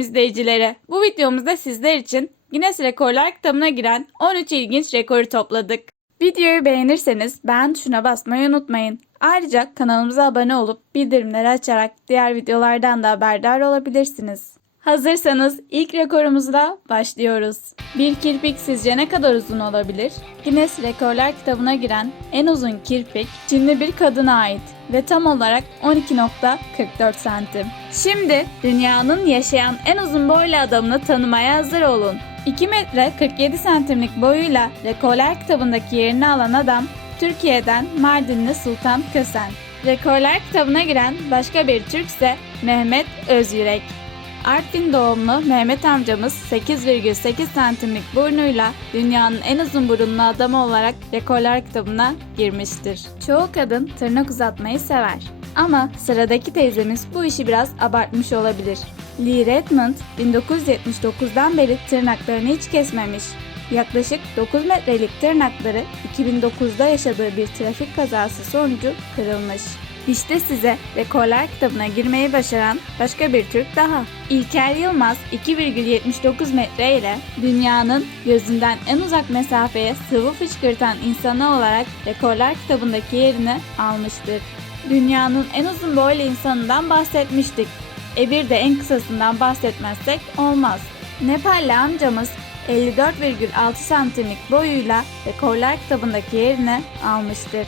izleyicileri. Bu videomuzda sizler için Guinness Rekorlar kitabına giren 13 ilginç rekoru topladık. Videoyu beğenirseniz beğen tuşuna basmayı unutmayın. Ayrıca kanalımıza abone olup bildirimleri açarak diğer videolardan da haberdar olabilirsiniz. Hazırsanız ilk rekorumuzla başlıyoruz. Bir kirpik sizce ne kadar uzun olabilir? Guinness Rekorlar kitabına giren en uzun kirpik Çinli bir kadına ait ve tam olarak 12.44 santim. Şimdi dünyanın yaşayan en uzun boylu adamını tanımaya hazır olun. 2 metre 47 santimlik boyuyla Rekorlar kitabındaki yerini alan adam Türkiye'den Mardinli Sultan Kösen. Rekorlar kitabına giren başka bir Türk ise Mehmet Özyürek. Artvin doğumlu Mehmet amcamız 8,8 santimlik burnuyla dünyanın en uzun burunlu adamı olarak rekorlar kitabına girmiştir. Çoğu kadın tırnak uzatmayı sever. Ama sıradaki teyzemiz bu işi biraz abartmış olabilir. Lee Redmond 1979'dan beri tırnaklarını hiç kesmemiş. Yaklaşık 9 metrelik tırnakları 2009'da yaşadığı bir trafik kazası sonucu kırılmış. İşte size rekorlar kitabına girmeyi başaran başka bir Türk daha. İlker Yılmaz 2,79 metre ile dünyanın gözünden en uzak mesafeye sıvı fışkırtan insanı olarak rekorlar kitabındaki yerini almıştır. Dünyanın en uzun boylu insanından bahsetmiştik. E bir de en kısasından bahsetmezsek olmaz. Nepalli amcamız 54,6 santimlik boyuyla rekorlar kitabındaki yerini almıştır.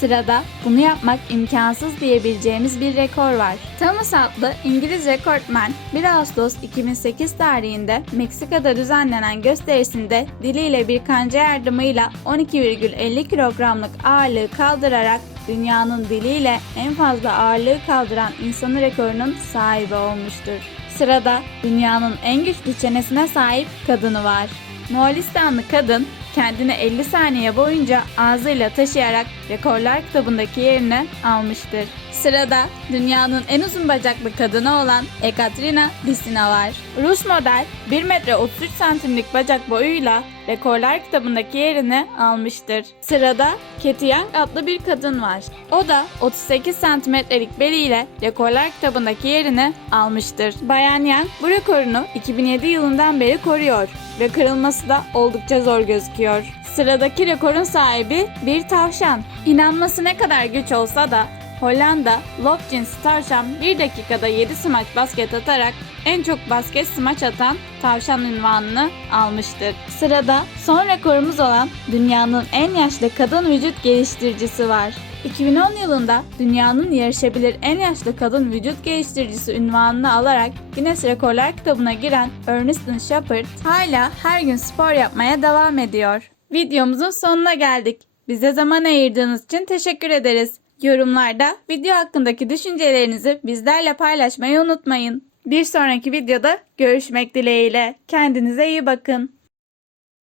Sırada bunu yapmak imkansız diyebileceğimiz bir rekor var. Thomas adlı İngiliz rekortmen 1 Ağustos 2008 tarihinde Meksika'da düzenlenen gösterisinde diliyle bir kanca yardımıyla 12,50 kilogramlık ağırlığı kaldırarak dünyanın diliyle en fazla ağırlığı kaldıran insanı rekorunun sahibi olmuştur. Sırada dünyanın en güçlü çenesine sahip kadını var. Moğolistanlı kadın kendini 50 saniye boyunca ağzıyla taşıyarak rekorlar kitabındaki yerini almıştır. Sırada dünyanın en uzun bacaklı kadını olan Ekaterina Lisina var. Rus model 1 metre 33 santimlik bacak boyuyla rekorlar kitabındaki yerini almıştır. Sırada Katie Young adlı bir kadın var. O da 38 santimetrelik beliyle rekorlar kitabındaki yerini almıştır. Bayan Young bu rekorunu 2007 yılından beri koruyor ve kırılması da oldukça zor gözüküyor. Sıradaki rekorun sahibi bir tavşan. İnanması ne kadar güç olsa da Hollanda Loftin tavşan 1 dakikada 7 smaç basket atarak en çok basket smaç atan tavşan ünvanını almıştır. Sırada son rekorumuz olan dünyanın en yaşlı kadın vücut geliştiricisi var. 2010 yılında dünyanın yarışabilir en yaşlı kadın vücut geliştiricisi ünvanını alarak Guinness Rekorlar kitabına giren Ernestine Shepard hala her gün spor yapmaya devam ediyor. Videomuzun sonuna geldik. Bize zaman ayırdığınız için teşekkür ederiz. Yorumlarda video hakkındaki düşüncelerinizi bizlerle paylaşmayı unutmayın. Bir sonraki videoda görüşmek dileğiyle. Kendinize iyi bakın.